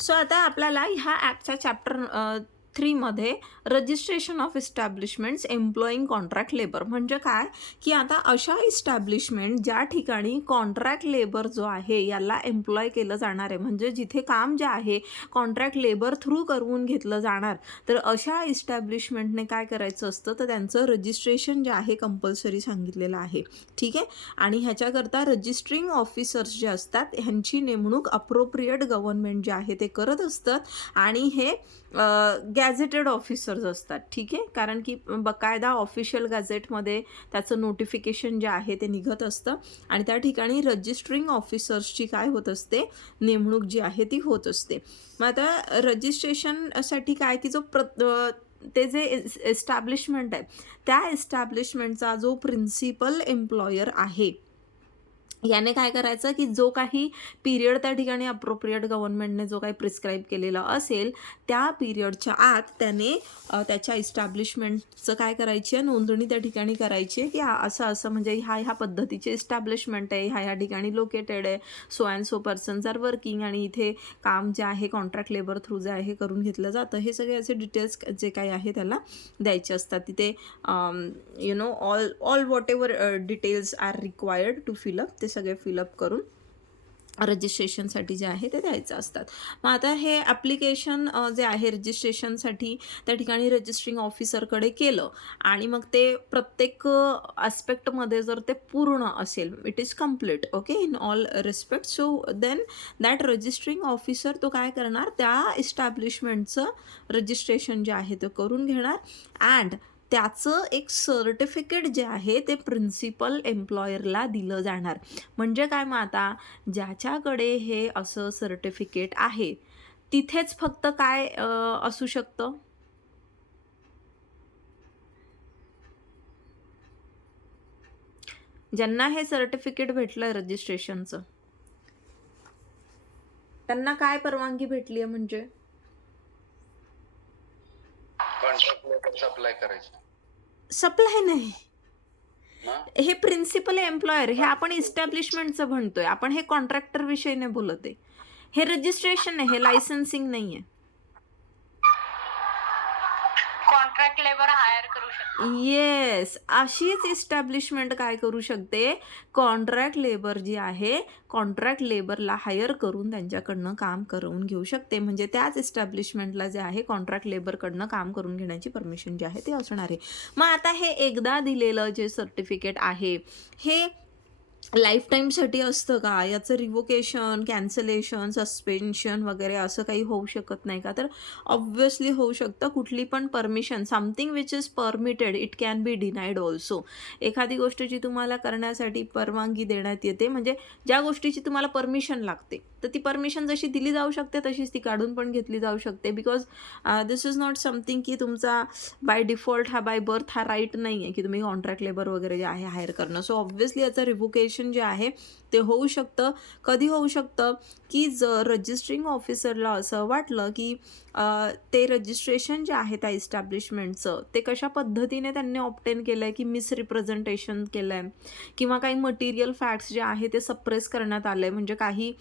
So आता आपल्याला ह्या ॲक्टच्या चॅप्टर 3 मध्ये registration of establishments employing contract labour म्हणजे काय, की आता अशा इस्टॅब्लिशमेंट ज्या ठिकाणी कॉन्ट्रॅक्ट लेबर जो आहे याला एम्प्लॉय केलं जाणार आहे, म्हणजे जिथे काम जे आहे कॉन्ट्रॅक्ट लेबर थ्रू करून घेतलं जाणार, तर अशा इस्टॅब्लिशमेंटने काय करायचं असतं, तर त्यांचं रजिस्ट्रेशन जे आहे कंपल्सरी सांगितलेलं आहे. ठीक आहे. आणि ह्याच्याकरता रजिस्ट्रिंग ऑफिसर्स जे असतात ह्यांची नेमणूक अप्रोप्रिएट गव्हर्नमेंट जे आहे ते करत असतात आणि हे गॅझेटेड ऑफिसर्स असतात. ठीक आहे. कारण की बकायदा ऑफिशियल गॅझेटमध्ये त्याचं नोटिफिकेशन जे आहे ते निघत असतं आणि त्या ठिकाणी रजिस्ट्रिंग ऑफिसर्सची काय होत असते, नेमणूक जी आहे ती होत असते. मग आता रजिस्ट्रेशनसाठी काय की ते जे एस्टॅब्लिशमेंट आहे त्या एस्टॅब्लिशमेंटचा जो प्रिन्सिपल एम्प्लॉयर आहे याने काय करायचं, की जो काही पिरियड त्या ठिकाणी अप्रोप्रिएट गव्हर्नमेंटने जो काही प्रिस्क्राईब केलेला असेल त्या पिरियडच्या आत त्याने त्याच्या इस्टॅब्लिशमेंटचं काय करायची आहे, नोंदणी त्या ठिकाणी करायची आहे, की असं म्हणजे ह्या पद्धतीचे इस्टॅब्लिशमेंट आहे, ह्या ठिकाणी लोकेटेड आहे, so and so persons are working आणि इथे काम जे आहे कॉन्ट्रॅक्ट लेबर थ्रू जे आहे करून घेतलं जातं. हे सगळे असे डिटेल्स जे काही आहे त्याला द्यायचे असतात. तिथे all whatever details are required to fill up ते सगळे फिलअप करून रजिस्ट्रेशनसाठी जे आहे ते द्यायचं असतात. मग आता हे ॲप्लिकेशन जे आहे रजिस्ट्रेशनसाठी त्या ठिकाणी रजिस्ट्रिंग ऑफिसरकडे केलं आणि मग ते प्रत्येक ॲस्पेक्टमध्ये जर ते पूर्ण असेल, it is complete okay in all respect, so then that registering officer तो काय करणार, त्या इस्टॅब्लिशमेंटचं रजिस्ट्रेशन जे आहे ते करून घेणार अँड त्याचं एक सर्टिफिकेट जे आहे ते प्रिन्सिपल एम्प्लॉयरला दिलं जाणार. म्हणजे काय, मग आता ज्याच्याकडे हे असं सर्टिफिकेट आहे तिथेच फक्त काय असू शकतं, ज्यांना हे सर्टिफिकेट भेटलं रजिस्ट्रेशनचं त्यांना काय परवानगी भेटली आहे, म्हणजे कॉन्ट्रॅक्ट लेबर सप्लाय करायची. सप्लाय नाही, मग हे प्रिन्सिपल एम्प्लॉयर, हे आपण इस्टॅब्लिशमेंटचं म्हणतोय, आपण हे कॉन्ट्रॅक्टर विषयी नाही बोलत आहे. हे रजिस्ट्रेशन आहे, हे लायसन्सिंग नाही आहे. कॉन्ट्रॅक्ट लेबर हायर करू शकतो. येस, अशीच इस्टॅब्लिशमेंट काय करू शकते, कॉन्ट्रॅक्ट लेबर जी आहे कॉन्ट्रॅक्ट लेबरला हायर करून त्यांच्याकडनं काम करून घेऊ शकते. म्हणजे त्याच इस्टॅब्लिशमेंटला जे आहे कॉन्ट्रॅक्ट लेबरकडनं काम करून घेण्याची परमिशन जी आहे ती असणार आहे. मग आता हे एकदा दिलेलं जे सर्टिफिकेट आहे हे लाईफ टाईमसाठी असतं का, याचं रिवोकेशन, कॅन्सलेशन, सस्पेन्शन वगैरे असं काही होऊ शकत नाही का, तर ऑब्व्हियसली होऊ शकतं. कुठली पण permission, something which is permitted it can be denied also. एखादी गोष्ट जी तुम्हाला करण्यासाठी परवानगी देण्यात येते, म्हणजे ज्या गोष्टीची तुम्हाला परमिशन लागते, तर ती परमिशन जशी दिली जाऊ शकते तशीच ती काढून पण घेतली जाऊ शकते. Because this is not something की तुमचा by default by birth right नाही आहे की तुम्ही कॉन्ट्रॅक्ट लेबर वगैरे जे आहे हायर करणं. सो ऑब्व्हियसली याचं रिवोकेशन जे आहे ते होऊ शकतं. कधी होऊ शकतं, की जर रजिस्ट्रिंग ऑफिसरला असं वाटलं की ते रजिस्ट्रेशन जे आहे त्या इस्टॅब्लिशमेंटचं ते कशा पद्धतीने त्यांनी ऑब्टेन केलं आहे, की मिसरिप्रेझेंटेशन केलं आहे किंवा काही मटेरियल फॅक्ट्स जे आहे ते सप्रेस करण्यात आलं आहे, म्हणजे काही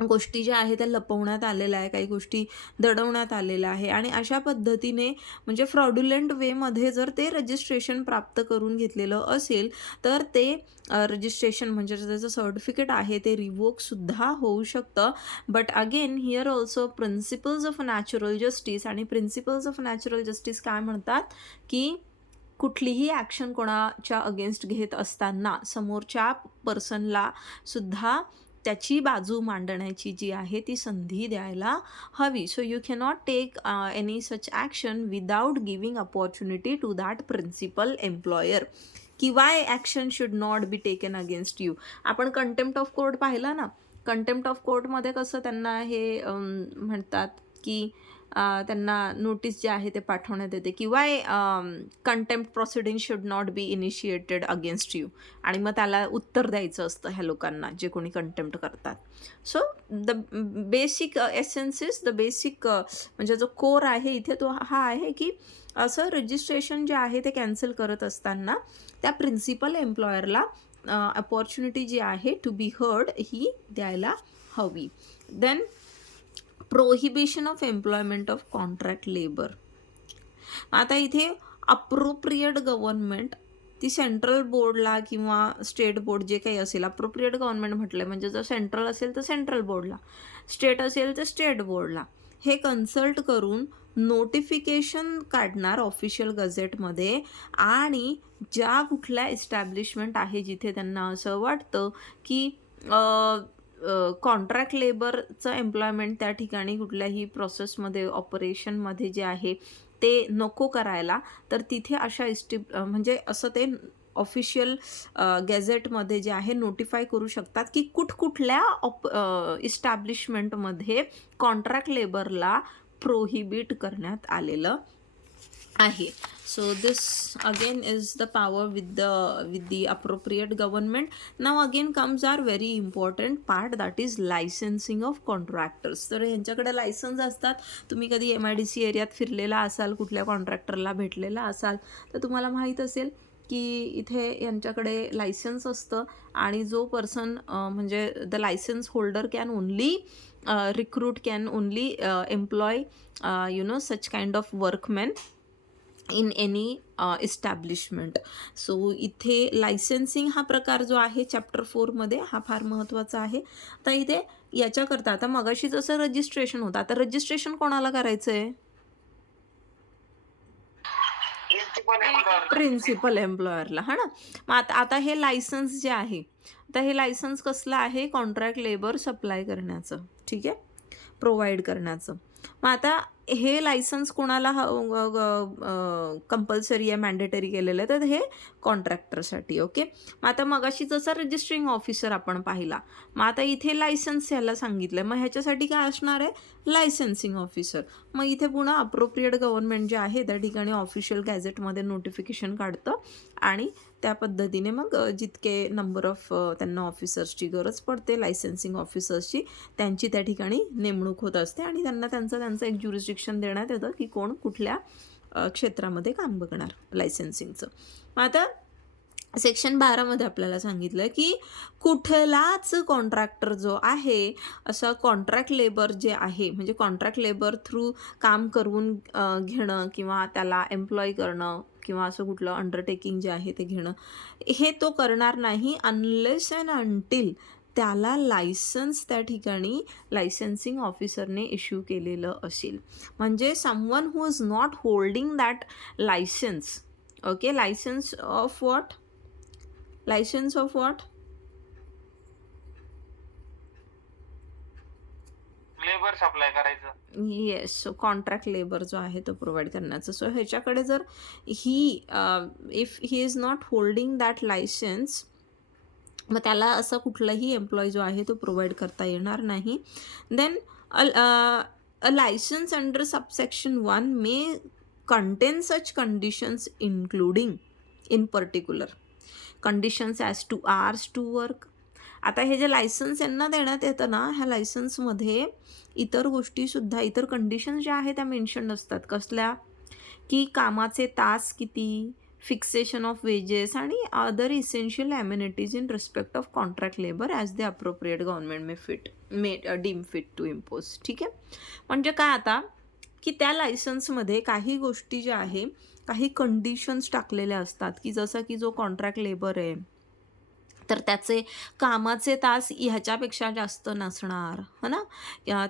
गोष्टी ज्या आहेत त्या लपवण्यात आलेल्या आहे, काही गोष्टी दडवण्यात आलेल्या आहे आणि अशा पद्धतीने म्हणजे फ्रॉड्युलंट वेमध्ये जर ते रजिस्ट्रेशन प्राप्त करून घेतलेलं असेल तर ते रजिस्ट्रेशन म्हणजे त्याचं सर्टिफिकेट आहे ते रिवोकसुद्धा होऊ शकतं. But again here also principles of natural justice, आणि प्रिन्सिपल्स ऑफ नॅचरल जस्टिस काय म्हणतात, की कुठलीही ॲक्शन कोणाच्या अगेन्स्ट घेत असताना समोरच्या पर्सनला सुद्धा त्याची बाजू मांडण्याची जी आहे ती संधी द्यायला हवी. So you cannot take any such action without giving opportunity to that principal employer. की why action should not be taken against you. आपण कंटेम्प्ट ऑफ कोर्ट पाहिला ना, कंटेम्प्ट ऑफ कोर्टमध्ये कसं त्यांना हे म्हणतात की त्यांना नोटीस जे आहे ते पाठवण्यात येते की Y contempt proceeding should not be initiated against you, आणि मग त्याला उत्तर द्यायचं असतं ह्या लोकांना जे कोणी कंटेम्प्ट करतात. So the basic essence the basic म्हणजे जो कोर आहे इथे तो हा आहे की असं रजिस्ट्रेशन जे आहे ते कॅन्सल करत असताना त्या प्रिन्सिपल एम्प्लॉयरला अपॉर्च्युनिटी जी आहे टू बी हर्ड ही द्यायला हवी. Then prohibition of employment of contract labour. आता इथे अप्रोप्रिएट गव्हर्नमेंट, ती सेंट्रल बोर्डला किंवा स्टेट बोर्ड जे काही असेल, अप्रोप्रिएट गव्हर्नमेंट म्हटलं म्हणजे जर सेंट्रल असेल तर सेंट्रल बोर्डला, स्टेट असेल तर स्टेट बोर्डला, हे कन्सल्ट करून नोटिफिकेशन काढणार ऑफिशियल गझेटमध्ये. आणि ज्या कुठल्या एस्टॅब्लिशमेंट आहे जिथे त्यांना असं वाटतं की कॉन्ट्रॅक्ट लेबरचं एम्प्लॉयमेंट त्या ठिकाणी कुठल्याही प्रोसेसमध्ये, ऑपरेशनमध्ये जे आहे ते नको करायला, तर तिथे अशा म्हणजे असं ते ऑफिशियल गॅझेटमध्ये जे आहे नोटिफाय करू शकतात की कुठकुठल्या इस्टॅब्लिशमेंटमध्ये कॉन्ट्रॅक्ट लेबरला प्रोहिबिट करण्यात आलेलं आहे. So this again is the power with the appropriate government. Now again comes our very important part, that is licensing of contractors. तर यांच्याकडे लायसन्स असतात. तुम्ही कधी MIDC एरियात फिरलेला असाल, कुठल्या कॉन्ट्रॅक्टरला भेटलेला असाल तर तुम्हाला माहीत असेल की इथे यांच्याकडे लायसन्स असतं. आणि जो पर्सन म्हणजे the licence holder can only recruit, can only employ such kind of workmen in any establishment. So इथे लायसन्सिंग हा प्रकार जो आहे चॅप्टर 4मध्ये हा फार महत्त्वाचा आहे. आता इथे याच्याकरता आता मगाशी जसं रजिस्ट्रेशन होतं, आता रजिस्ट्रेशन कोणाला करायचं आहे? प्रिन्सिपल एम्प्लॉयरला, हा ना. मग आता हे लायसन्स जे आहे, आता हे लायसन्स कसलं आहे? कॉन्ट्रॅक्ट लेबर सप्लाय करण्याचं, ठीक आहे, प्रोव्हाइड करण्याचं. मग आता हे लायसन्स कोणाला कंपल्सरी आहे, मॅन्डेटरी केलेलं आहे, तर हे कॉन्ट्रॅक्टरसाठी. ओके. मग आता मगाशी जसा रजिस्ट्रिंग ऑफिसर आपण पाहिला, मग आता इथे लायसन्स याला सांगितलं, मग ह्याच्यासाठी काय असणार आहे? Licensing officer. मग इथे पुन्हा अप्रोप्रिएट गव्हर्नमेंट जे आहे त्या ठिकाणी ऑफिशियल गॅझेटमध्ये नोटिफिकेशन काढतं आणि त्या पद्धतीने मग जितके नंबर ऑफ त्यांना ऑफिसर्सची गरज पडते, लायसन्सिंग ऑफिसर्सची, त्यांची त्या ठिकाणी नेमणूक होत असते आणि त्यांना त्यांचं एक ज्युरिस्डिक्शन देण्यात येतं की कोण कुठल्या क्षेत्रामध्ये काम बघणार लायसन्सिंगचं. मग आता सेक्शन 12मध्ये आपल्याला सांगितलं की कुठलाच कॉन्ट्रॅक्टर जो आहे, असा कॉन्ट्रॅक्ट लेबर जे आहे, म्हणजे कॉन्ट्रॅक्ट लेबर थ्रू काम करून घेणं किंवा त्याला एम्प्लॉय करणं किंवा असं कुठलं अंडरटेकिंग जे आहे ते घेणं, हे तो करणार नाही अनलेस अँड अंटिल त्याला लायसन्स त्या ठिकाणी लायसन्सिंग ऑफिसरने इश्यू केलेलं असेल. म्हणजे someone who is not holding that licence. Okay. Licence of what? Licence of what? Labour supply करायचं. येस. सो कॉन्ट्रॅक्ट लेबर जो आहे तो प्रोव्हाइड करण्याचं. सो ह्याच्याकडे जर if he is not holding that licence, मग त्याला असं कुठलाही एम्प्लॉय जो आहे तो प्रोव्हाइड करता येणार नाही. Then a licence under subsection 1 may contain such conditions including in particular conditions as to hours to work. आता हे जे लायसन्स यांना देण्यात येतं ना, ह्या लायसन्समध्ये इतर गोष्टीसुद्धा, इतर कंडिशन्स ज्या आहेत त्या मेन्शन असतात. कसल्या? की कामाचे तास किती, फिक्सेशन ऑफ वेजेस आणि other essential amenities in respect of contract labour as the appropriate government may deem fit to impose. ठीक आहे. म्हणजे काय आता की त्या लायसन्समध्ये काही गोष्टी ज्या आहे, काही कंडिशन्स टाकलेल्या असतात की जसं की जो कॉन्ट्रॅक्ट लेबर आहे तर त्याचे कामाचे तास ह्याच्यापेक्षा जास्त नसणार, हो ना.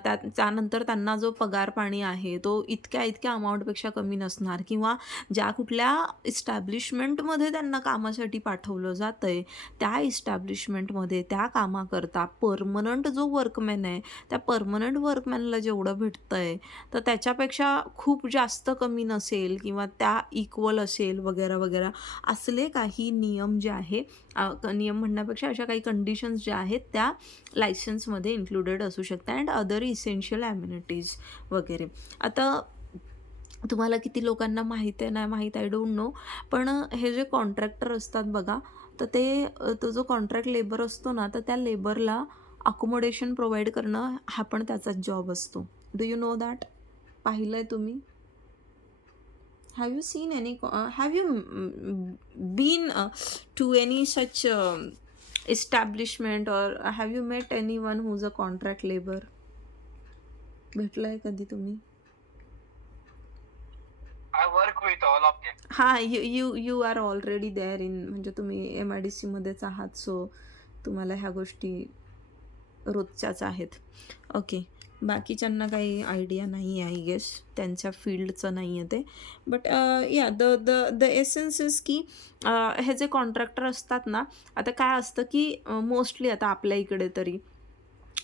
त्यानंतर त्यांना जो पगार पाणी आहे तो इतक्या अमाऊंटपेक्षा कमी नसणार, किंवा ज्या कुठल्या इस्टॅब्लिशमेंटमध्ये त्यांना कामासाठी पाठवलं जातं आहे त्या इस्टॅब्लिशमेंटमध्ये त्या कामाकरता परमनंट जो वर्कमॅन आहे त्या परमनंट वर्कमॅनला जेवढं भेटतं आहे तर त्याच्यापेक्षा खूप जास्त कमी नसेल किंवा त्या इक्वल असेल वगैरे वगैरे, असले काही नियम जे आहे, नियम म्हणण्यापेक्षा अशा काही कंडिशन्स ज्या आहेत त्या लायसन्समध्ये इन्क्लुडेड असू शकतात. अँड अदर इसेन्शियल ॲम्युनिटीज वगैरे. आता तुम्हाला किती लोकांना माहीत आहे नाही माहीत, आय डोंट नो, पण हे जे कॉन्ट्रॅक्टर असतात बघा, तर तो जो कॉन्ट्रॅक्ट लेबर असतो ना, तर त्या लेबरला अकोमोडेशन प्रोव्हाइड करणं हा पण त्याचाच जॉब असतो. Do you know that? पाहिलं आहे तुम्ही? Have you seen any, have you been to any such establishment, or have you met anyone who's a contract labor? भेटलाय कधी तुम्ही? I work with all of them. हां, you are already there in, म्हणजे तुम्ही MIDC मध्येच आहात, so तुम्हाला ह्या गोष्टी रोजच्याच आहेत. ओके. बाकीच्यांना काही आयडिया नाही आहे आय गेस, त्यांच्या फील्डचं नाही आहे ते. बट या the the the essence is की हे जे कॉन्ट्रॅक्टर असतात ना, आता काय असतं की मोस्टली आता आपल्या इकडे तरी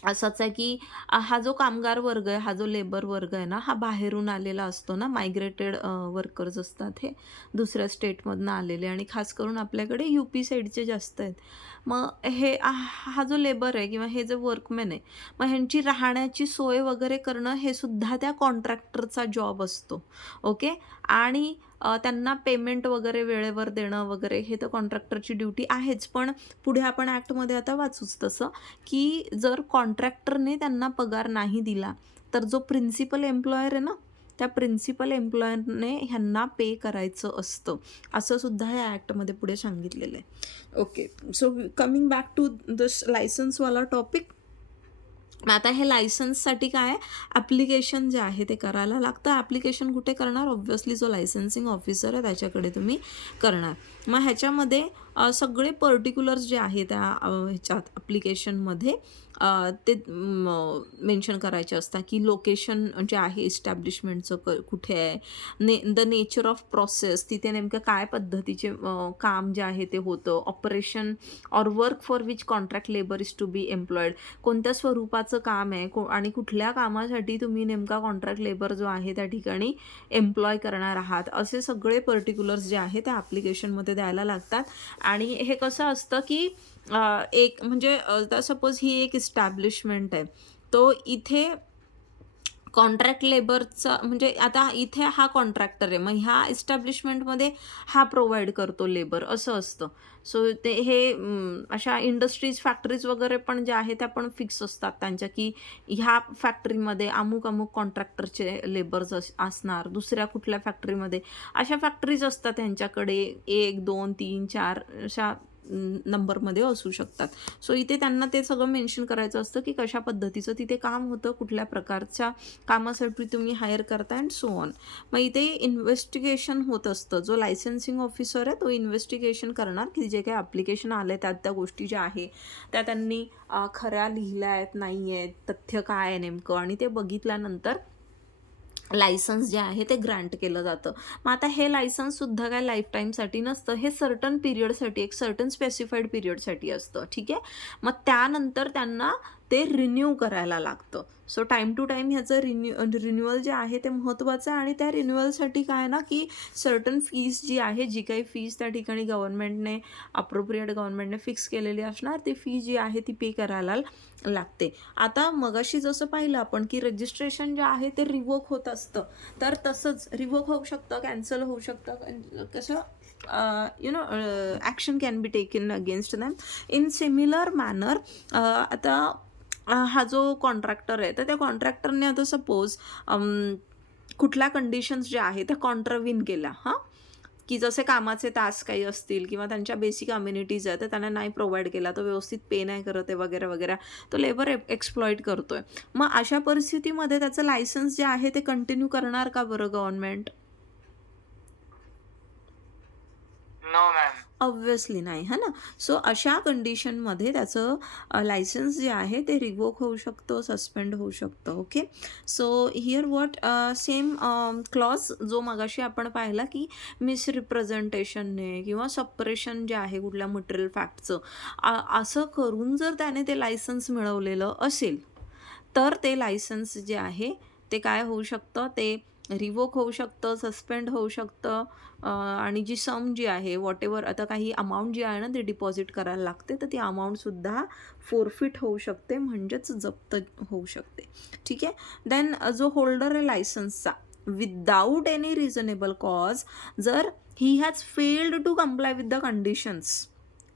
असंच आहे की हा जो कामगार वर्ग आहे, हा जो लेबर वर्ग आहे ना, हा बाहेरून आलेला असतो ना, मायग्रेटेड वर्कर्स असतात हे, दुसऱ्या स्टेटमधनं आलेले, आणि खास करून आपल्याकडे UP साईडचे जास्त आहेत. मग हे हा जो लेबर आहे किंवा हे जे वर्कमॅन आहे, मग ह्यांची राहण्याची सोय वगैरे करणं हे सुद्धा त्या कॉन्ट्रॅक्टरचा जॉब असतो. ओके. आणि त्यांना पेमेंट वगैरे वेळेवर देणं वगैरे हे तर कॉन्ट्रॅक्टरची ड्युटी आहेच. पण पुढे आपण ॲक्टमध्ये आता वाचूच तसं, की जर कॉन्ट्रॅक्टरने त्यांना पगार नाही दिला, तर जो प्रिन्सिपल एम्प्लॉयर आहे ना, त्या प्रिन्सिपल एम्प्लॉयरने ह्यांना पे करायचं असतं, असं सुद्धा या ॲक्टमध्ये पुढे सांगितलेलं आहे. Okay. So coming back to this लायसन्सवाला टॉपिक. आता हे लायसन्ससाठी काय, ॲप्लिकेशन जे आहे ते करायला लागतं. ॲप्लिकेशन कुठे करणार? ऑब्व्हियसली जो लायसन्सिंग ऑफिसर आहे त्याच्याकडे तुम्ही करणार. मग ह्याच्यामध्ये सगळे पर्टिक्युलर्स जे आहे त्या ह्याच्यात ॲप्लिकेशनमध्ये ते मेन्शन करायचे असतात की लोकेशन जे आहे इस्टॅब्लिशमेंटचं कुठे आहे, द नेचर ऑफ प्रोसेस, तिथे नेमकं काय पद्धतीचे काम जे आहे ते होतं, operation or work for which contract labour is to be employed, कोणत्या स्वरूपाचं काम आहे आणि कुठल्या कामासाठी तुम्ही नेमका कॉन्ट्रॅक्ट लेबर जो आहे त्या ठिकाणी एम्प्लॉय करणार आहात, असे सगळे पर्टिक्युलर्स जे आहे त्या ॲप्लिकेशनमध्ये द्यायला लागतात. आणि हे कसं असतं की एक म्हणजे सपोज ही एक इस्टॅब्लिशमेंट आहे, तो इथे कॉन्ट्रॅक्ट लेबरचा म्हणजे आता इथे हा कॉन्ट्रॅक्टर आहे, मग ह्या इस्टॅब्लिशमेंटमध्ये हा प्रोव्हाइड करतो लेबर, असं असतं. सो ते हे अशा इंडस्ट्रीज फॅक्टरीज वगैरे पण ज्या आहेत त्या पण फिक्स असतात त्यांच्या, की ह्या फॅक्टरीमध्ये अमुक अमुक कॉन्ट्रॅक्टरचे लेबर्स असणार, दुसऱ्या कुठल्या फॅक्टरीमध्ये, अशा फॅक्टरीज असतात त्यांच्याकडे 1, 2, 3, 4 अशा नंबरमध्ये असू शकतात. सो इथे त्यांना ते सगळं मेन्शन करायचं असतं की कशा पद्धतीचं तिथे काम होतं, कुठल्या प्रकारच्या कामासाठी तुम्ही हायर करता अँड सो ऑन. मग इथे इन्व्हेस्टिगेशन होत असतं. जो लायसन्सिंग ऑफिसर आहे तो इन्व्हेस्टिगेशन करणार की जे काही ॲप्लिकेशन आले त्यात त्या गोष्टी ज्या आहे त्या त्यांनी खऱ्या लिहिल्या आहेत, नाही आहेत, तथ्य काय आहे नेमकं, आणि ते बघितल्यानंतर लायसन्स जे आहे ते ग्रँट केलं जातं. मग आता हे लायसन्ससुद्धा काय लाईफ टाईमसाठी नसतं, हे सर्टन पिरियडसाठी, एक सर्टन स्पेसिफाईड पिरियडसाठी असतं. ठीक आहे. मग त्यानंतर त्यांना ते रिन्यू करायला लागतं. सो टाईम टू टाईम ह्याचं रिन्युअल जे आहे ते महत्त्वाचं आहे. आणि त्या रिन्युअलसाठी काय ना की सर्टन फीज जी आहे, जी काही फीज त्या ठिकाणी गव्हर्नमेंटने अप्रोप्रिएट गव्हर्नमेंटने फिक्स केलेली असणार, ती फी जी आहे ती पे करायला लागते. आता मगाशी जसं पाहिलं आपण की रजिस्ट्रेशन जे आहे ते रिवोक होत असतं, तर तसंच रिवोक होऊ शकतं, कॅन्सल होऊ शकतं, कसं action can be taken against them in similar manner. आता हा जो कॉन्ट्रॅक्टर आहे तर त्या कॉन्ट्रॅक्टरने आता सपोज कुठल्या कंडिशन्स ज्या आहेत त्या कॉन्ट्राविन केल्या, हां, की जसे कामाचे तास काही असतील किंवा त्यांच्या बेसिक अम्युनिटीज आहेत तर त्यांना नाही प्रोव्हाइड केला, तो व्यवस्थित पे नाही करत आहे वगैरे वगैरे, तो लेबर एक्सप्लॉइट करतो आहे. मग अशा परिस्थितीमध्ये त्याचं लायसन्स जे आहे ते कंटिन्यू करणार का बरं गव्हर्नमेंट? No ma'am. ऑब्व्हियसली नाही, है ना. सो अशा कंडिशनमध्ये त्याचं लायसन्स जे आहे ते रिवोक होऊ शकतं, सस्पेंड होऊ शकतं. Okay. So here what same clause जो मगाशी आपण पाहिला की मिसरिप्रेझेंटेशनने किंवा सप्रेशन जे आहे कुठल्या मटेरियल फॅक्टचं, असं करून जर त्याने ते लायसन्स मिळवलेलं असेल तर ते लायसन्स जे आहे ते काय होऊ शकतं, ते रिवोक होऊ शकतं, सस्पेंड होऊ शकतं. आणि जी सम जी आहे वॉटेवर, आता काही अमाऊंट जी आहे ना ती डिपॉझिट करायला लागते, तर ती अमाऊंटसुद्धा फोरफिट होऊ शकते, म्हणजेच जप्त होऊ शकते. ठीक आहे. देन जो होल्डर आहे लायसन्सचा, विदाऊट एनी रिझनेबल कॉज, जर he has failed to comply with the conditions,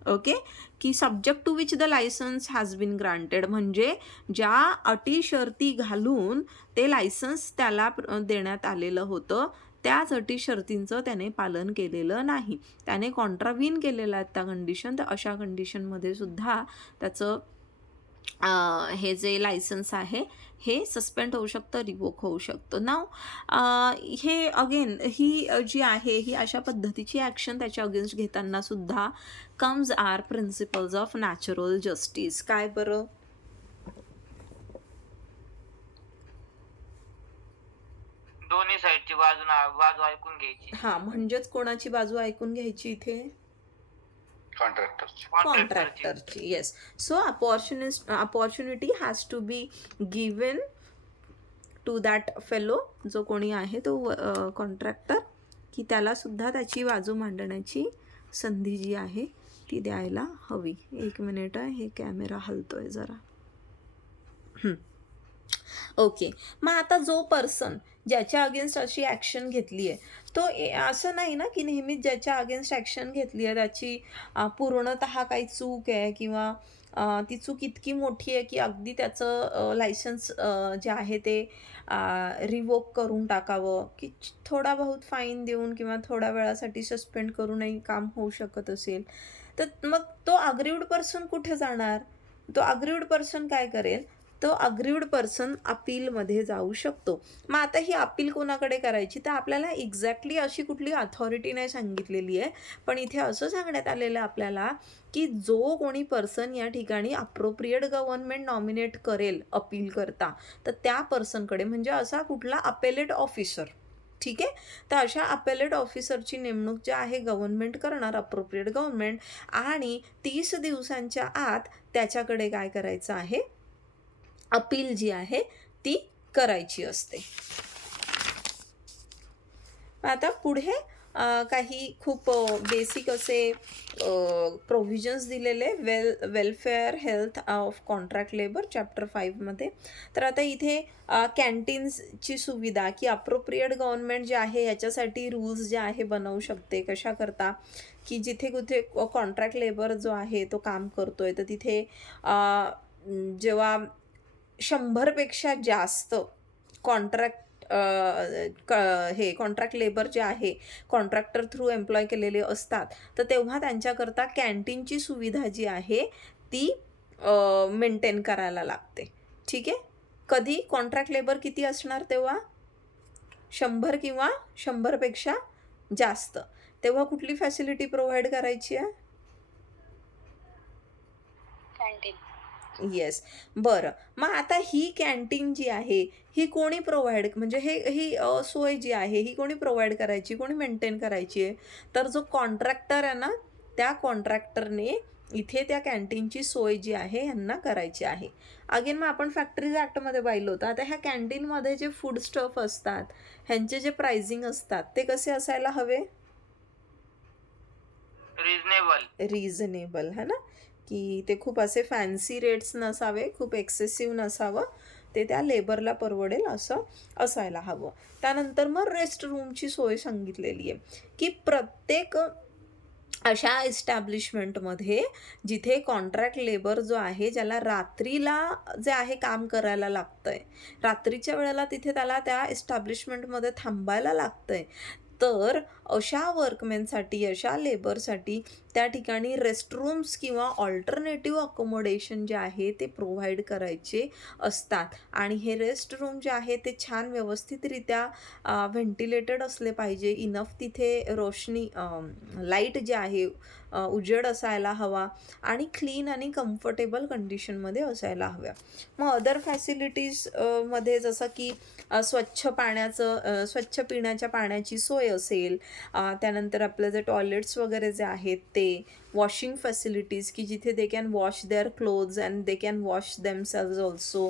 okay, की subject to which the licence has been granted, म्हणजे ज्या अटी शर्ती घालून ते लायसन्स त्याला देण्यात आलेलं होतं त्याच अटी शर्तींचं त्याने पालन केलेलं नाही, त्याने कॉन्ट्राविन केलेलं आहे त्या कंडिशन, तर अशा कंडिशनमध्ये सुद्धा त्याचं हे जे लायसन्स आहे हे सस्पेंड होऊ शकतं, रिवोक होऊ शकतं. नाव हे अगेन ही जी आहे ही अशा पद्धतीची ॲक्शन त्याच्या अगेन्स्ट घेताना सुद्धा comes are principles of natural justice. काय बरं? दोन्ही साईडची बाजू ऐकून घ्यायची. हां, म्हणजेच कोणाची बाजू ऐकून घ्यायची इथे? कॉन्ट्रॅक्टरची. कॉन्ट्रॅक्टरची. Yes. So opportunity has to be given to that fellow, जो कोणी आहे तो कॉन्ट्रॅक्टर, की त्याला सुद्धा त्याची बाजू मांडण्याची संधी जी आहे ती द्यायला हवी. 1 मिनिट आहे, हे कॅमेरा हलतोय जरा. ओके. मग आता जो पर्सन ज्याच्या अगेन्स्ट अशी ॲक्शन घेतली आहे तो असं नाही ना की नेहमीच ज्याच्या अगेन्स्ट ॲक्शन घेतली आहे त्याची पूर्णतः काही चूक आहे किंवा ती चूक इतकी मोठी आहे की अगदी त्याचं लायसन्स जे आहे ते रिवोक करून टाकावं, की थोडा बहुत फाईन देऊन किंवा थोड्या वेळासाठी सस्पेंड करूनही काम होऊ शकत असेल, तर मग तो अग्रीव्ड पर्सन कुठे जाणार? तो अग्रीव्ड पर्सन काय करेल? तो अग्रीव्ड पर्सन अपीलमध्ये जाऊ शकतो. मग आता ही अपील कोणाकडे करायची? तर आपल्याला एक्झॅक्टली अशी कुठली अथॉरिटी नाही सांगितलेली आहे, पण इथे असं सांगण्यात आलेलं आहे आपल्याला की जो कोणी पर्सन या ठिकाणी अप्रोप्रिएट गव्हर्नमेंट नॉमिनेट करेल अपील करता, तर त्या पर्सनकडे, म्हणजे असा कुठला अपेलेट ऑफिसर, ठीक आहे, तर अशा अपेलेट ऑफिसरची नेमणूक जी आहे गव्हर्नमेंट करणार, अप्रोप्रिएट गव्हर्नमेंट, आणि 30 दिवसांच्या आत त्याच्याकडे काय करायचं आहे? अपील जी आहे ती करायची असते. आता पुढे काही खूप बेसिक असे प्रोव्हिजन्स दिलेले welfare health of contract labour chapter 5मध्ये. तर आता इथे कॅन्टीन्सची सुविधा की अप्रोप्रिएट गव्हर्नमेंट जे आहे याच्यासाठी रूल्स जे आहे बनवू शकते. कशा करता? की जिथे कुठे कॉन्ट्रॅक्ट लेबर जो आहे तो काम करतोय, तर तिथे जेव्हा 100पेक्षा जास्त कॉन्ट्रॅक्ट हे कॉन्ट्रॅक्ट लेबर जे आहे कॉन्ट्रॅक्टर थ्रू एम्प्लॉय केलेले असतात, तर तेव्हा त्यांच्याकरता कॅन्टीनची सुविधा जी आहे ती मेंटेन करायला लागते. ठीक आहे. कधी कॉन्ट्रॅक्ट लेबर किती असणार? तेव्हा 100 किंवा 100पेक्षा जास्त. तेव्हा कुठली फॅसिलिटी प्रोव्हाइड करायची आहे? कॅन्टीन. येस. बरं, मग आता ही कॅन्टीन जी आहे ही कोणी प्रोव्हाइड, म्हणजे ही सोय जी आहे ही कोणी प्रोव्हाइड करायची, कोणी मेंटेन करायची आहे? तर जो कॉन्ट्रॅक्टर आहे ना, त्या कॉन्ट्रॅक्टरने इथे त्या कॅन्टीनची सोय जी आहे यांना करायची आहे. अगेन मग आपण फॅक्टरीज ॲक्टमध्ये पाहिलं होतं. आता ह्या कॅन्टीनमध्ये जे फूड स्टफ असतात ह्यांचे जे प्राइसिंग असतात ते कसे असायला हवे? रिझनेबल, है ना, की ते खूप असे फॅन्सी रेट्स नसावे, खूप एक्सेसिव्ह नसावं, ते त्या लेबरला परवडेल असं असायला हवं. त्यानंतर मग रेस्ट रूमची सोय सांगितलेली आहे की प्रत्येक अशा एस्टॅब्लिशमेंटमध्ये जिथे कॉन्ट्रॅक्ट लेबर जो आहे ज्याला रात्रीला जे आहे काम करायला लागतं आहे, रात्रीच्या वेळेला तिथे त्याला त्या एस्टॅब्लिशमेंटमध्ये थांबायला लागतं आहे, तर अशा वर्कमॅनसाठी, अशा लेबरसाठी त्या ठिकाणी रेस्टरूम्स किंवा ऑल्टरनेटिव्ह अकोमोडेशन जे आहे ते प्रोव्हाइड करायचे असतात. आणि हे रेस्ट रूम जे आहे ते छान व्यवस्थितरित्या व्हेंटिलेटेड असले पाहिजे. इनफ तिथे रोशनी, लाईट जे आहे, उजेड असायला हवा आणि क्लीन आणि कम्फर्टेबल कंडिशनमध्ये असायला हव्या. मग अदर फॅसिलिटीज मध्ये जसं की स्वच्छ पिण्याच्या पाण्याची सोय असेल, त्यानंतर आपलं जे टॉयलेट्स वगैरे जे आहेत ते, वॉशिंग फॅसिलिटीज की जिथे they can wash their clothes and they can wash themselves also.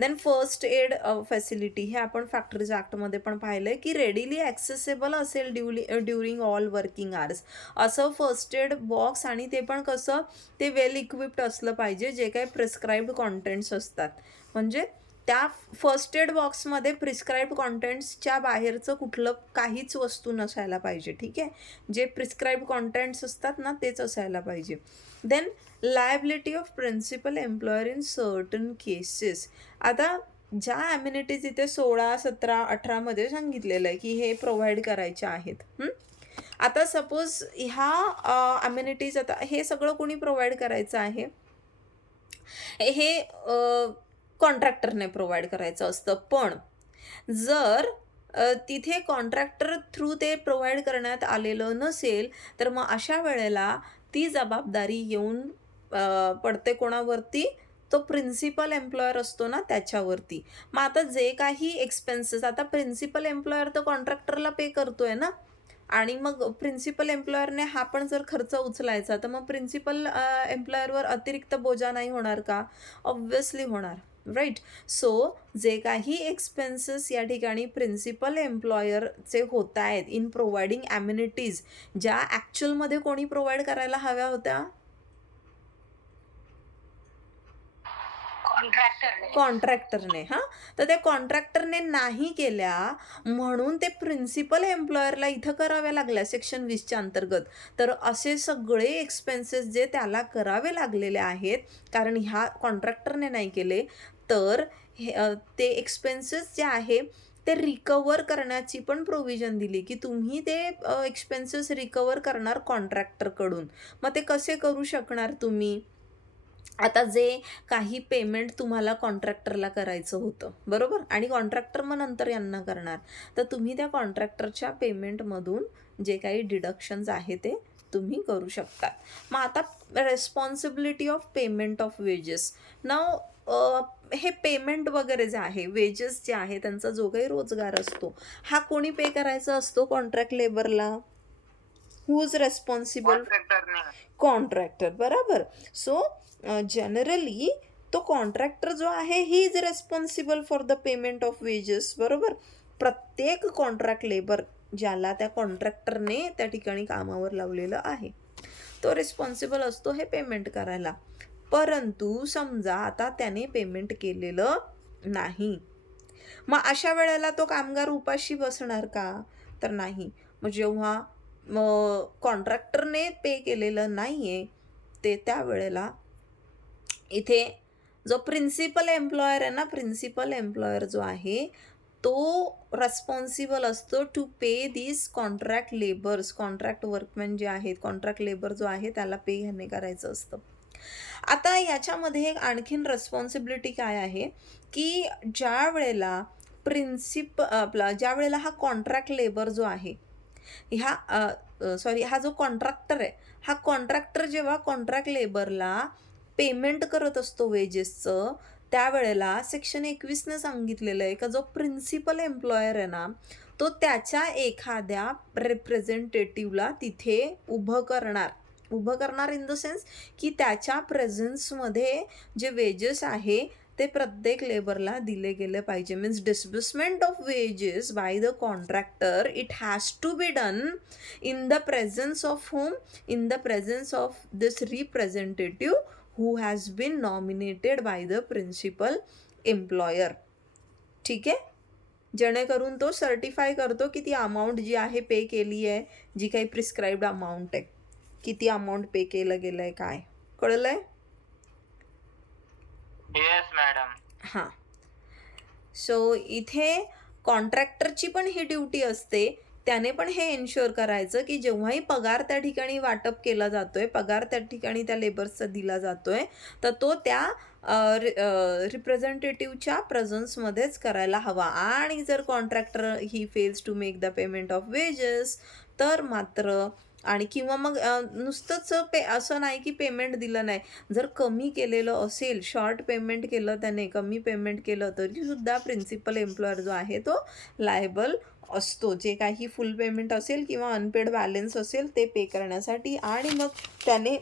Then first aid facility, हे आपण फॅक्टरीज ॲक्टमध्ये पण पाहिलं आहे की रेडिली ॲक्सेसेबल असेल ड्युरिंग ऑल वर्किंग आवर्स. असं फर्स्ट एड बॉक्स, आणि ते पण कसं, ते वेल इक्विप्ड असलं पाहिजे. जे काही प्रिस्क्राईब्ड कॉन्टेंट्स असतात, म्हणजे त्या फर्स्ट एड बॉक्समध्ये प्रिस्क्राईब्ड कॉन्टेंट्सच्या बाहेरचं कुठलं काहीच वस्तू नसायला पाहिजे. ठीक आहे. जे प्रिस्क्राईब्ड कॉन्टेंट्स असतात ना तेच असायला पाहिजे. Then liability of principal employer in certain cases. आता ज्या ॲम्युनिटीज इथे 16, 17, 18मध्ये सांगितलेलं आहे की हे प्रोव्हाइड करायचे आहेत. आता सपोज ह्या ॲम्युनिटीज, आता हे सगळं कोणी प्रोव्हाइड करायचं आहे? हे कॉन्ट्रॅक्टरने प्रोव्हाइड करायचं असतं. पण जर तिथे कॉन्ट्रॅक्टर थ्रू ते प्रोव्हाइड करण्यात आलेलं नसेल, तर मग अशा वेळेला ती जबाबदारी येऊन पडते कोणावरती? तो प्रिन्सिपल एम्प्लॉयर असतो ना त्याच्यावरती. मग आता जे काही एक्सपेन्सेस, आता प्रिन्सिपल एम्प्लॉयर तर कॉन्ट्रॅक्टरला पे करतोय ना, आणि मग प्रिन्सिपल एम्प्लॉयरने हा पण जर खर्च उचलायचा, तर मग प्रिन्सिपल एम्प्लॉयरवर अतिरिक्त बोजा नाही होणार का? ऑब्व्हियसली होणार, राईट? सो जे काही एक्सपेन्सेस या ठिकाणी प्रिन्सिपल एम्प्लॉयरचे होत आहेत इन प्रोव्हाइडिंग ॲम्युनिटीज, ज्या ॲक्च्युअलमध्ये कोणी प्रोव्हाइड करायला हव्या होत्या? कॉन्ट्रॅक्टरने. हां, तर त्या कॉन्ट्रॅक्टरने नाही केल्या, म्हणून ते प्रिन्सिपल एम्प्लॉयरला इथं कराव्या लागल्या सेक्शन 20च्या अंतर्गत. तर असे सगळे एक्सपेन्सेस जे त्याला करावे लागलेले आहेत, कारण ह्या कॉन्ट्रॅक्टरने नाही केले, तर ते एक्सपेन्सेस जे आहे ते रिकवर करण्याची पण प्रोव्हिजन दिली, की तुम्ही ते एक्सपेन्सेस रिकवर करणार कॉन्ट्रॅक्टरकडून. मग ते कसे करू शकणार तुम्ही? आता जे काही पेमेंट तुम्हाला कॉन्ट्रॅक्टरला करायचं होतं, बरोबर? आणि कॉन्ट्रॅक्टर मग नंतर यांना करणार. तर तुम्ही त्या कॉन्ट्रॅक्टरच्या पेमेंटमधून जे काही डिडक्शन्स आहे ते तुम्ही करू शकता. मग आता responsibility of payment of wages. नाव हे पेमेंट वगैरे जे आहे, वेजेस जे आहे, त्यांचा जो काही रोजगार असतो, हा कोणी पे करायचा असतो कॉन्ट्रॅक्ट लेबरला? Who is responsible? कॉन्ट्रॅक्टरने. कॉन्ट्रॅक्टर, बरोबर. सो जनरली तो कॉन्ट्रॅक्टर जो आहे he is responsible for the payment of wages, बरोबर. प्रत्येक कॉन्ट्रॅक्ट लेबर ज्याला त्या कॉन्ट्रॅक्टरने त्या ठिकाणी कामावर लावलेलं आहे, तो रिस्पॉन्सिबल असतो हे पेमेंट करायला. परंतु समजा आता त्याने पेमेंट केलेलं नाही, मग अशा वेळेला तो कामगार उपाशी बसणार का? तर नाही. मग जेव्हा कॉन्ट्रॅक्टरने पे केलेलं नाही आहे, ते त्यावेळेला इथे जो प्रिन्सिपल एम्प्लॉयर आहे ना, प्रिन्सिपल एम्प्लॉयर जो आहे तो रेस्पॉन्सिबल असतो to pay this contract labours. Contract workman जे आहेत, कॉन्ट्रॅक्ट लेबर जो आहे त्याला पे ह्याने करायचं असतं. आता याच्यामध्ये एक आणखीन रेस्पॉन्सिबिलिटी काय आहे, की ज्या वेळेला ज्या वेळेला हा कॉन्ट्रॅक्ट लेबर जो आहे, हा जो कॉन्ट्रॅक्टर आहे, हा कॉन्ट्रॅक्टर जेव्हा कॉन्ट्रॅक्ट लेबरला पेमेंट करत असतो वेजेसचं, त्यावेळेला सेक्शन 21ने सांगितलेलं आहे का जो प्रिन्सिपल एम्प्लॉयर आहे ना, तो त्याच्या एखाद्या रिप्रेझेंटेटिव्हला तिथे उभं करणार इन द सेन्स की त्याच्या प्रेझेन्समध्ये जे वेजेस आहे ते प्रत्येक लेबरला दिले गेले पाहिजे. Means disbursement of wages by the contractor it has to be done in the presence of whom? In the presence of this representative who has been nominated by the principal employer. ठीक आहे? जेणेकरून तो certify करतो की ती amount जी आहे पे केली आहे, जी काही प्रिस्क्राईब्ड अमाऊंट आहे, किती अमाऊंट पे केलं गेलं आहे, काय कळलंय? Yes madam. हां. सो इथे कॉन्ट्रॅक्टरची पण ही ड्युटी असते, त्याने पण हे एन्श्युअर करायचं की जेव्हाही पगार त्या ठिकाणी वाटप केला जातोय, पगार त्या ठिकाणी त्या लेबर्सचा दिला जातोय, तर तो त्या रिप्रेझेंटेटिव्हच्या प्रेझन्समध्येच करायला हवा. आणि जर contractor he fails to make the payment of wages, तर मात्र आणि किंवा मग नुसतंच असं नाही की पेमेंट दिलं नाही, जर कमी केलेलं असेल, शॉर्ट पेमेंट केलं त्याने, कमी पेमेंट केलं, तरीसुद्धा प्रिन्सिपल एम्प्लॉयर जो आहे तो लायबल असतो, जे काही फुल पेमेंट असेल किंवा अनपेड बॅलन्स असेल ते पे करण्यासाठी. आणि मग त्याने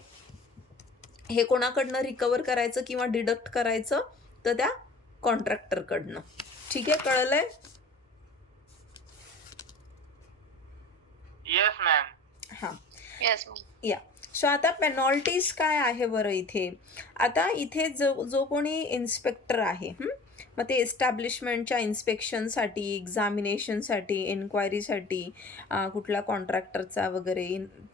हे कोणाकडनं रिकवर करायचं किंवा डिडक्ट करायचं? तर त्या कॉन्ट्रॅक्टरकडनं. ठीक आहे, कळलंय? Yes ma'am. हां, येस. या. सो आता पेनॉल्टीज काय आहे बरं इथे? आता इथे जो कोणी इन्स्पेक्टर आहे, मग ते एस्टॅब्लिशमेंटच्या इन्स्पेक्शनसाठी, एक्झामिनेशनसाठी, एन्क्वायरीसाठी, कुठला कॉन्ट्रॅक्टरचा वगैरे,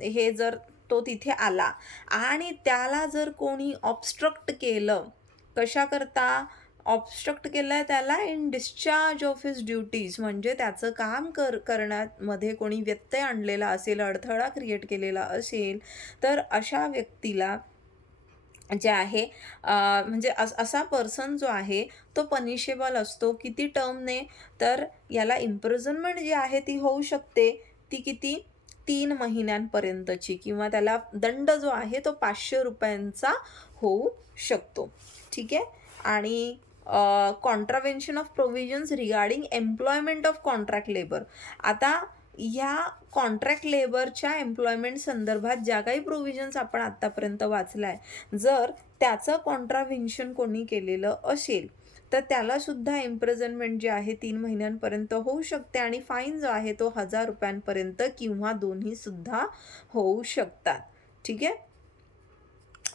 हे जर तो तिथे आला आणि त्याला जर कोणी ऑब्स्ट्रक्ट केलं, कशाकरता ऑब्स्ट्रक्ट केलं आहे? त्याला in discharge of his duties, म्हणजे त्याचं काम करण्यामध्ये कोणी व्यत्यय आणलेला असेल, अडथळा क्रिएट केलेला असेल, तर अशा व्यक्तीला जे आहे म्हणजे असा पर्सन जो आहे तो पनिशेबल असतो किती टर्मने, तर याला इम्प्रिझनमेंट जी आहे ती होऊ शकते, ती किती 3 महिन्यांपर्यंतची, किंवा त्याला दंड जो आहे तो 500 रुपयांचा होऊ शकतो. ठीक आहे. आणि contravention of provisions regarding employment of contract labour. आता ह्या कॉन्ट्रॅक्ट लेबरच्या एम्प्लॉयमेंट संदर्भात ज्या काही प्रोव्हिजन्स आपण आत्तापर्यंत वाचलाय, जर त्याचं कॉन्ट्राव्हेन्शन कोणी केलेलं असेल तर त्याला सुद्धा इम्प्रिझनमेंट जे आहे 3 महिन्यांपर्यंत होऊ शकते, आणि फाईन जो आहे तो 1000 रुपयांपर्यंत किंवा दोन्ही सुद्धा होऊ शकतात. ठीक आहे.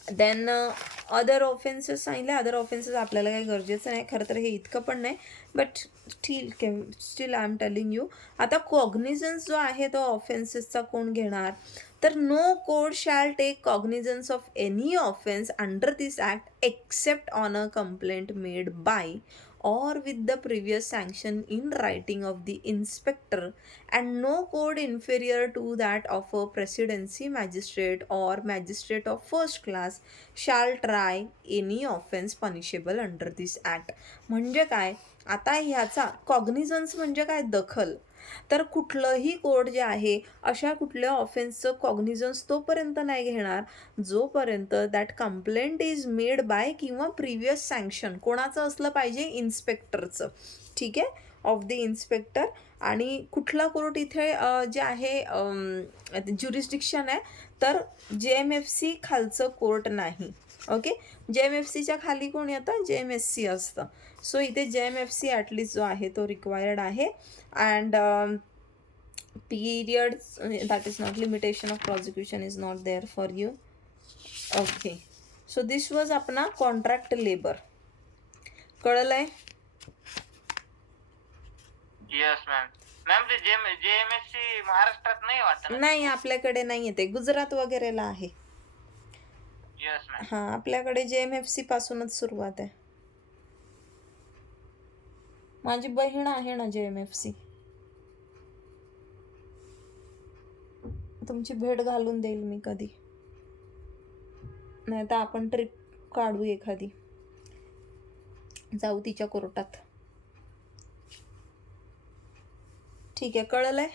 देन अदर ऑफेन्सेस सांगितले. अदर ऑफेन्सेस आपल्याला काही गरजेचं नाही, खरं तर हे इतकं पण नाही, but still I am telling you. आता कॉग्निझन्स जो आहे तो ऑफेन्सेसचा कोण घेणार, तर no court shall take cognizance of any offence under this act except on a complaint made by or with the previous sanction in writing of the inspector, and no code inferior to that of a presidency magistrate or magistrate of first class shall try any offense punishable under this act. म्हणजे काय, आता ह्याचा cognisance म्हणजे काय, दखल. तर कुठलंही court जे आहे अशा कुठल्या ऑफेन्सचं कॉग्निझन्स तोपर्यंत नाही घेणार जोपर्यंत that complaint is made by किंवा प्रिव्हियस सँक्शन कोणाचं असलं पाहिजे, इन्स्पेक्टरचं. ठीक आहे, ऑफ द इन्स्पेक्टर. आणि कुठला कोर्ट इथे जे आहे ज्युरिस्डिक्शन आहे, तर JMFC खालचं कोर्ट नाही. ओके, JMFCच्या खाली कोण येतं, JMSC असतं. सो इथे JMFC ॲटलिस्ट जो आहे तो रिक्वायर्ड आहे. And period that is not limitation of prosecution is not there for you. Okay, so this was अपना कॉन्ट्रॅक्ट लेबर. कळलंय? Yes ma'am. मॅम ते JMSC महाराष्ट्रात नाही वाटत ना? नाही, आपल्याकडे नाही येते, गुजरात वगैरेला आहे. Yes ma'am. हां, आपल्याकडे JMFC पासूनच सुरुवात आहे. माझी बहीण आहे ना JMFC, तुमची भेट घालून देईल मी कधी, नाही तर आपण ट्रिप काढू एखादी, जाऊ तिच्या कोर्टात. ठीक आहे, कळलंय?